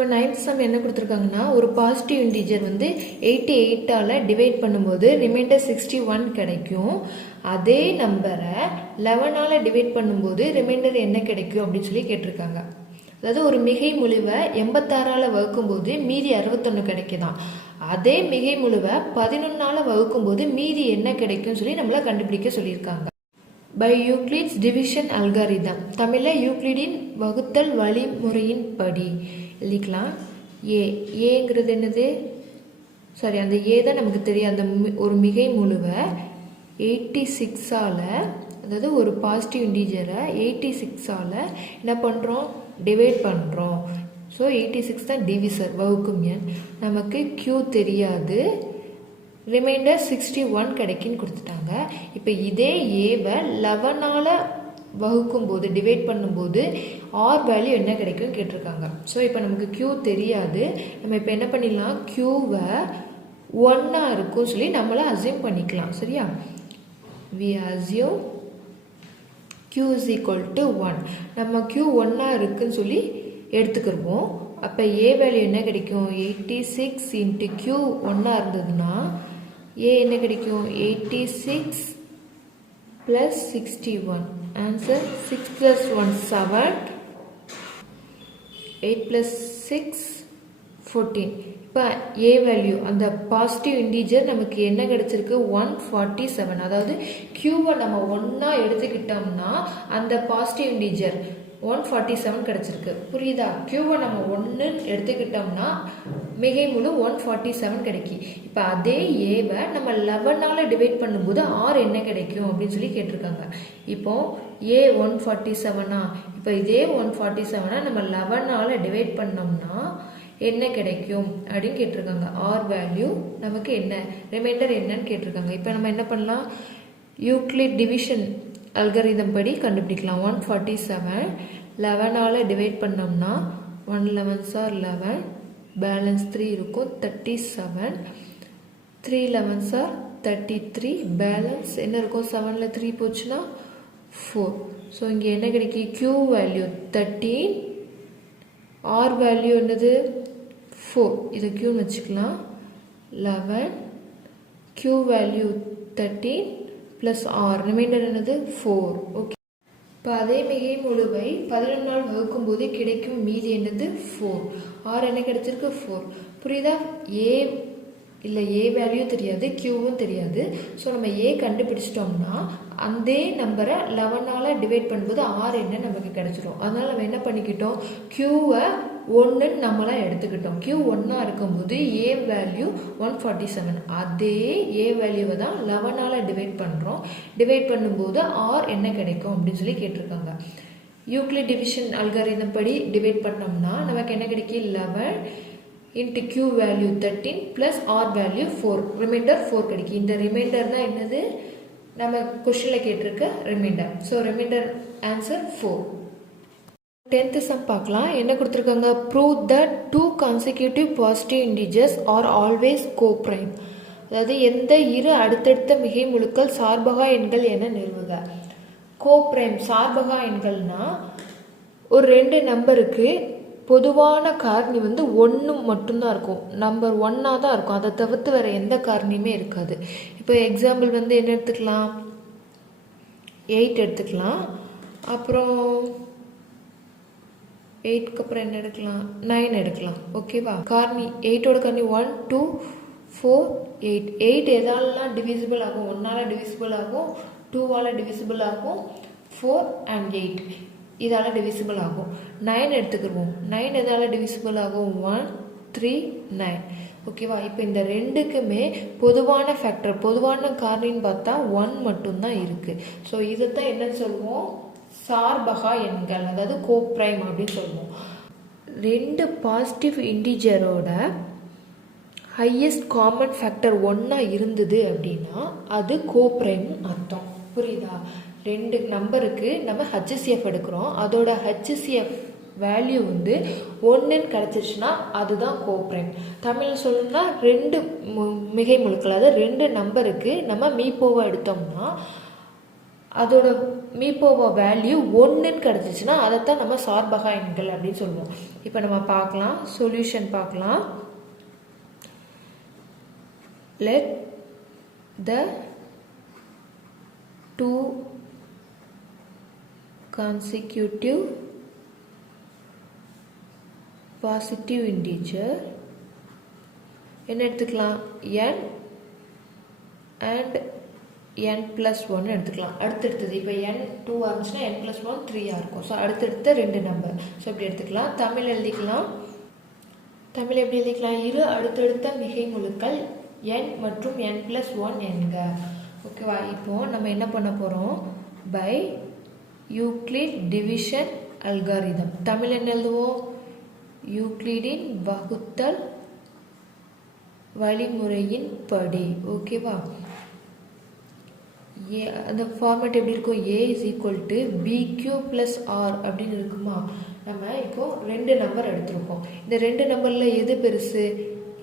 இப்போ 9th some என்ன கொடுத்துருக்காங்கன்னா, ஒரு பாசிட்டிவ் இன்டிஜர் வந்து 88ஆல் டிவைட் பண்ணும்போது ரிமைண்டர் 61 கிடைக்கும். அதே நம்பரை 11ஆல் டிவைட் பண்ணும்போது ரிமைண்டர் என்ன கிடைக்கும் அப்படின்னு சொல்லி கேட்டிருக்காங்க. அதாவது ஒரு மிகை முழுவை 86ஆல் வகுக்கும்போது மீதி 61 கிடைக்குதான். அதே மிகை முழுவை 11ஆல் வகுக்கும்போது மீதி என்ன கிடைக்கும்னு சொல்லி நம்மளை கண்டுபிடிக்க சொல்லியிருக்காங்க. பை யூக்ளிட்ஸ் டிவிஷன் அல்காரிதம், தமிழில் யூக்ளிடின் வகுத்தல் வழிமுறையின் படி எழுதிக்கலாம். ஏங்கிறது என்னது? சாரி, அந்த ஏ தான் நமக்கு தெரியும். அந்த ஒரு மிகை முழுவை 86ஆல், அதாவது ஒரு பாசிட்டிவ் இன்டிஜரை 86ஆல் என்ன பண்ணுறோம்? டிவைட் பண்ணுறோம். ஸோ 86 தான் டிவிசர், வகுக்கும் எண். நமக்கு Q தெரியாது, ரிமைண்டர் 61 கிடைக்குன்னு கொடுத்துட்டாங்க. இப்போ இதே ஏவை 11ஆல் வகுக்கும்போது டிவைட் பண்ணும்போது ஆர் வேல்யூ என்ன கிடைக்கும் கேட்டிருக்காங்க. ஸோ இப்போ நமக்கு Q தெரியாது. நம்ம இப்போ என்ன பண்ணிடலாம்? Qவை 1 இருக்கும்னு சொல்லி நம்மளை அசியூம் பண்ணிக்கலாம். சரியா? we assume Q is equal to 1. நம்ம Q 1 இருக்குன்னு சொல்லி எடுத்துக்கிடுவோம். அப்போ ஏ வேல்யூ என்ன கிடைக்கும்? 86 இன்ட்டு Q 1 இருந்ததுன்னா ஏ என்ன கிடைக்கும்? 86 plus 61. Answer 6 plus 1 7, 8 plus 6 14. இப்போ ஏ வேல்யூ அந்த பாசிட்டிவ் இன்டிஜர் நமக்கு என்ன கிடைச்சிருக்கு? 147. அதாவது Qவை நம்ம 1 எடுத்துக்கிட்டோம்னா அந்த பாசிட்டிவ் இன்டிஜர் 147 கிடைச்சிருக்கு. புரியுதா? Qவை நம்ம 1 எடுத்துக்கிட்டோம்னா மிகை முழு 147 கிடைக்கும். இப்போ அதே ஏவை நம்ம 11ஆல் டிவைட் பண்ணும்போது ஆர் என்ன கிடைக்கும் அப்படின்னு சொல்லி கேட்டிருக்காங்க. இப்போ ஏ 147. இப்போ இதே 147 நம்ம 11ஆல் டிவைட் பண்ணோம்னா என்ன கிடைக்கும் அப்படின்னு கேட்டிருக்காங்க. ஆர் வேல்யூ நமக்கு என்ன, ரிமைண்டர் என்னன்னு கேட்டிருக்காங்க. இப்போ நம்ம என்ன பண்ணலாம்? யூக்ளிட் டிவிஷன் அல்காரிதம் படி கண்டுபிடிக்கலாம். 147 11ஆல் டிவைட் பண்ணோம்னா 1 11s are 11, பேலன்ஸ் 3 இருக்கும் 37, 3 11s are 33, பேலன்ஸ் என்ன இருக்கும்? 7ல் 3 போச்சுன்னா 4. ஸோ இங்கே என்ன கிடைக்கும்? Q வேல்யூ 13, R வேல்யூ என்னது? 4. இதை Qன்னு வச்சுக்கலாம். 11, Q value 13 plus R, remainder என்னது? 4. ஓகே. இப்போ அதே மிகை முழுவை 11ஆல் வகுக்கும்போது கிடைக்கும் மீதி என்னது? 4. R என்ன கிடைச்சிருக்கு? 4. புரியுதா? ஏ இல்லை, ஏ வேல்யூ தெரியாது, Qவும் தெரியாது. ஸோ நம்ம ஏ கண்டுபிடிச்சிட்டோம்னா அந்த நம்பரை 11ஆல் டிவைட் பண்ணும்போது ஆர் என்ன நமக்கு கிடைச்சிடும். அதனால் நம்ம என்ன பண்ணிக்கிட்டோம்? Qவை 1 நம்மளாக எடுத்துக்கிட்டோம். Q 1 இருக்கும்போது ஏ வேல்யூ 147. அதே ஏ வேல்யூவை தான் 11ஆல் டிவைட் பண்ணுறோம். டிவைட் பண்ணும்போது ஆர் என்ன கிடைக்கும் அப்படின்னு சொல்லி கேட்டிருக்காங்க. யூக்ளிட் டிவிஷன் அல்காரிதம் படி டிவைட் பண்ணோம்னா நமக்கு என்ன கிடைக்கும்? 11 into Q value 13 plus R value 4, remainder 4 கிடைக்கும். இந்த ரிமைண்டர் தான் என்னது? நம்ம கொஸ்டினில் கேட்டிருக்க remainder. So remainder answer 4. 10th sum பார்க்கலாம். என்ன கொடுத்துருக்காங்க? Prove that 2 consecutive positive integers are always coprime. அதாவது எந்த இரு அடுத்தடுத்த மிகை முழுக்கள் சார்பகா எண்கள் என நிறுவுக. கோப்ரைம் சார்பகா எண்கள்னா ஒரு 2 நம்பருக்கு பொதுவான காரணி வந்து 1 மட்டும்தான் இருக்கும். நம்பர் 1 தான் இருக்கும். அதை தவிர்த்து வேறு எந்த காரணியுமே இருக்காது. இப்போ எக்ஸாம்பிள் வந்து என்ன எடுத்துக்கலாம்? 8 எடுத்துக்கலாம். அப்புறம் 8க்கு அப்புறம் என்ன எடுக்கலாம்? 9 எடுக்கலாம். ஓகேவா? காரணி 8ஓட காரணி 1 2 4 8. 8 எதாலலாம் டிவிசிபிள் ஆகும்? 1ஆல் டிவிசிபிள் ஆகும், 2ஆல் டிவிசிபிள் ஆகும், 4 and 8 இதால் டிவிசிபிள் ஆகும். 9 எடுத்துக்கிடுவோம். 9 எதால் டிவிசிபிள் ஆகும்? 1 3 9. ஓகேவா? இப்போ இந்த ரெண்டுக்குமே பொதுவான ஃபேக்டர், பொதுவான காரணின்னு பார்த்தா 1 மட்டும்தான் இருக்குது. ஸோ இதைத்தான் என்ன சொல்லுவோம்? சார்பகா எண்கள், அதாவது கோப்ரைம் அப்படின்னு சொல்லுவோம். 2 பாசிட்டிவ் இன்டிஜரோட ஹையஸ்ட் காமன் ஃபேக்டர் 1 இருந்தது அப்படின்னா அது கோப்ரைம் அர்த்தம். புரியுதா? 2 நம்பருக்கு நம்ம HCF எடுக்கிறோம். அதோட HCF வேல்யூ வந்து 1ன்னு கிடச்சிருச்சுன்னா அதுதான் கோப்ரைம். தமிழ் சொல்லணும்னா 2 மிகை முழுக்கள், அதாவது 2 நம்பருக்கு நம்ம மீப்போவை எடுத்தோம்னா அதோட மீப்போவா வேல்யூ 1ன்னு கிடச்சிச்சுன்னா அதைத்தான் நம்ம சார்பகா எண்கள் அப்படின்னு சொல்லுவோம். இப்போ நம்ம பார்க்கலாம், சொல்யூஷன் பார்க்கலாம். let the two consecutive positive integer என்ன எடுத்துக்கலாம், n and n plus 1 எடுத்துக்கலாம். அடுத்தடுத்தது இப்போ n 2 இருந்துச்சுன்னா n plus 1 3 இருக்கும். ஸோ அடுத்தடுத்த 2 நம்பர். ஸோ இப்படி எடுத்துக்கலாம். தமிழ் எழுதிக்கலாம். தமிழ் எப்படி எழுதிக்கலாம், இரு அடுத்தடுத்த மிகை முழுக்கள் n மற்றும் n plus 1 என்க. ஓகேவா, இப்போ நம்ம என்ன பண்ண போகிறோம், by Euclid division algorithm. Tamil என்ன எழுதுவோம், யூக்ளிடின் வகுத்தல் வழிமுறையின் படி. ஓகேவா, ஏ அந்த ஃபார்மேட் எப்படி இருக்கும், a is equal to bq plus r அப்படின்னு இருக்குமா. நம்ம இப்போ 2 நம்பர் எடுத்திருக்கோம். இந்த 2 நம்பரில் எது பெருசு,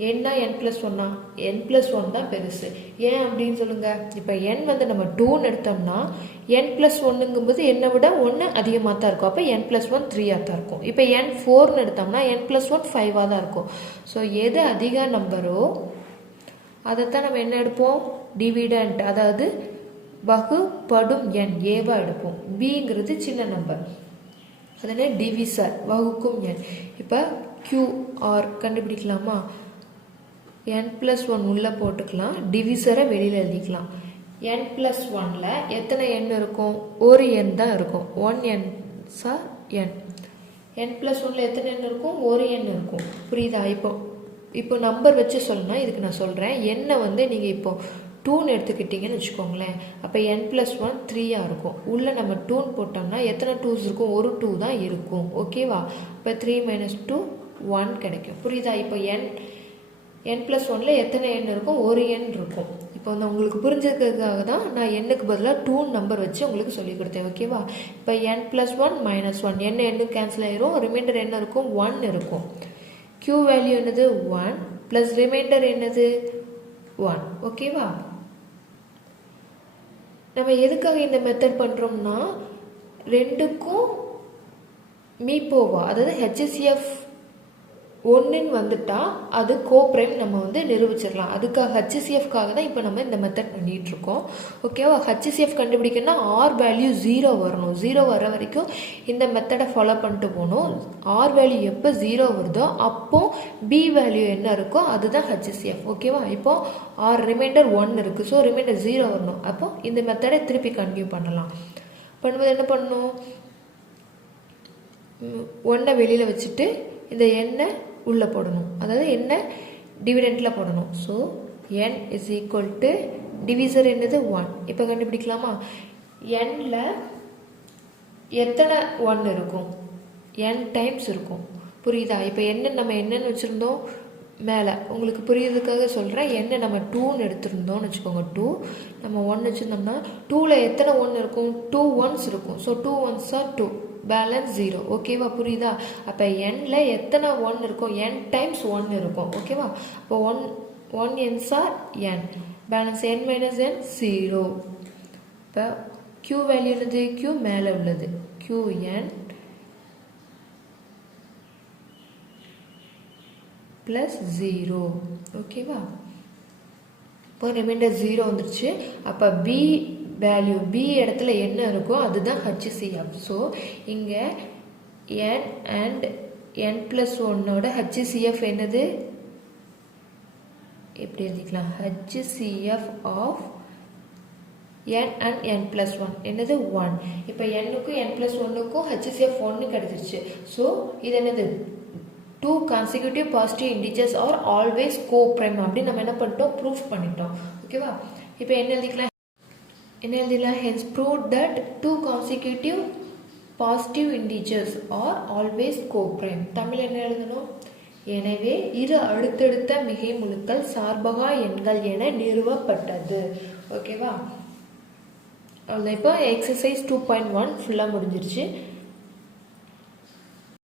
என்ன n plus 1 n plus 1 தான் பெருசு. ஏன் அப்படின்னு சொல்லுங்க, இப்போ n வந்து நம்ம 2ன்னு எடுத்தோம்னா n plus 1ங்கும்போது என்னை விட 1 அதிகமாக தான் இருக்கும். அப்போ n plus 1 3ஆக தான் இருக்கும். இப்போ n 4ன்னு எடுத்தோம்னா n plus 1 5ஆக தான் இருக்கும். ஸோ எது அதிக நம்பரோ அதைத்தான் நம்ம என்ன எடுப்போம், டிவிடெண்ட், அதாவது வகுப்படும் எண் ஏவா எடுப்போம். பிங்கிறது சின்ன நம்பர், அதனால டிவிசர் வகுக்கும் எண். இப்போ QR கண்டுபிடிக்கலாமா, n plus 1 உள்ள போட்டுக்கலாம், டிவிசரை வெளியில் எழுதிக்கலாம். n plus 1ல எத்தனை எண் இருக்கும், ஒரு எண் தான் இருக்கும். 1 n sir n. n plus 1ல எத்தனை எண் இருக்கும், ஒரு எண் இருக்கும். புரியுதா, இப்போ நம்பர் வச்சு சொல்லணும். இதுக்கு நான் சொல்கிறேன், என்னை வந்து நீங்கள் இப்போ 2ன்னு எடுத்துக்கிட்டிங்கன்னு வச்சுக்கோங்களேன். அப்போ n plus 1 3ஆக இருக்கும். உள்ளே நம்ம 2ன்னு போட்டோம்னா எத்தனை 2s இருக்கும், ஒரு 2 தான் இருக்கும். ஓகேவா, இப்போ 3 minus 2 1 கிடைக்கும். புரியுதா, இப்போ n plus 1ல எத்தனை எண் இருக்கும், ஒரு எண் இருக்கும். இப்போ வந்து உங்களுக்கு புரிஞ்சதுக்காக தான் நான் எண்ணுக்கு பதிலாக 2 நம்பர் வச்சு உங்களுக்கு சொல்லிக் கொடுத்தேன். ஓகேவா, இப்போ n plus 1 minus 1 என்ன எண்ணு கேன்சல் ஆயிரும், ரிமைண்டர் என்ன இருக்கும், 1 இருக்கும். q வேல்யூ என்னது 1 ப்ளஸ் ரிமைண்டர் என்னது 1. ஓகேவா, நம்ம எதுக்காக இந்த மெத்தட் பண்ணுறோம்னா, ரெண்டுக்கும் மீப்போவா அதாவது HCF 1ன்னு வந்துட்டா அது கோப்ரைம் நம்ம வந்து நிரூபிச்சிடலாம். அதுக்காக HCFக்காக தான் இப்போ நம்ம இந்த மெத்தட் பண்ணிகிட்டு இருக்கோம். ஓகேவா, HCF கண்டுபிடிக்கணும்னா R வேல்யூ 0 வரணும். 0 வர வரைக்கும் இந்த மெத்தடை ஃபாலோ பண்ணிட்டு போகணும். R வேல்யூ எப்போ 0 வருதோ அப்போ B வேல்யூ என்ன இருக்கோ அதுதான் HCF. ஓகேவா, இப்போ R ரிமைண்டர் 1 இருக்குது. ஸோ ரிமைண்டர் 0 வரணும். அப்போ இந்த மெத்தடை திருப்பி கண்டினியூ பண்ணலாம். பண்ணும்போது என்ன பண்ணணும், 1 வெளியில் வச்சுட்டு இந்த எண்ணை உள்ளே போடணும், அதாவது என்ன டிவிடெண்டில் போடணும். So n is equal to divisor என்னது 1. இப்போ கண்டுபிடிக்கலாமா, nல எத்தனை 1 இருக்கும், n டைம்ஸ் இருக்கும். புரியுதா, இப்போ நம்ம என்னன்னு வச்சுருந்தோம் மேலே, உங்களுக்கு புரியுறதுக்காக சொல்கிறேன். என்ன நம்ம 2ன்னு எடுத்துருந்தோம்னு வச்சுக்கோங்க, 2 நம்ம 1 வச்சுருந்தோம்னா 2ல் எத்தனை 1 இருக்கும், 2 1s இருக்கும். So 2 1s are 2, balance 0. ஓகேவா, புரியுதா, அப்போ nல எத்தனை 1 இருக்கும், n டைம்ஸ் 1 இருக்கும். ஓகேவா, இப்போ 1 n's are n, balance n minus n 0. இப்போ q வேல்யூ என்னது, q மேலே உள்ளது, qn ப்ளஸ் 0. ஓகேவா, இப்போ ரிமைண்டர் 0 வந்துருச்சு. அப்போ B வேல்யூ, B இடத்துல என்ன இருக்கோ அதுதான் HCF. ஸோ இங்கே n and n plus 1ஓட HCF என்னது, எப்படி எழுதிக்கலாம், HCF of n and n plus 1 என்னது 1. இப்போ nக்கும் n plus 1க்கும் HCF 1 கிடைச்சிருச்சு. ஸோ இது என்னது, 2 consecutive positive integers are always co-prime அப்படின்னு நம்ம என்ன பண்ணிட்டோம், ப்ரூஃப் பண்ணிட்டோம். ஓகேவா, இப்போ என்ன எழுதிக்கலாம், hence proved that 2 consecutive positive integers are always co-prime. Tamil என்ன எழுதணும், எனவே இரு அடுத்தடுத்த மிகை முழுக்கள் சார்பகா எண்கள் என நிறுவப்பட்டது. ஓகேவா, அவ்வளோ. இப்போ எக்ஸசைஸ் 2.1 ஃபுல்லாக முடிஞ்சிருச்சு.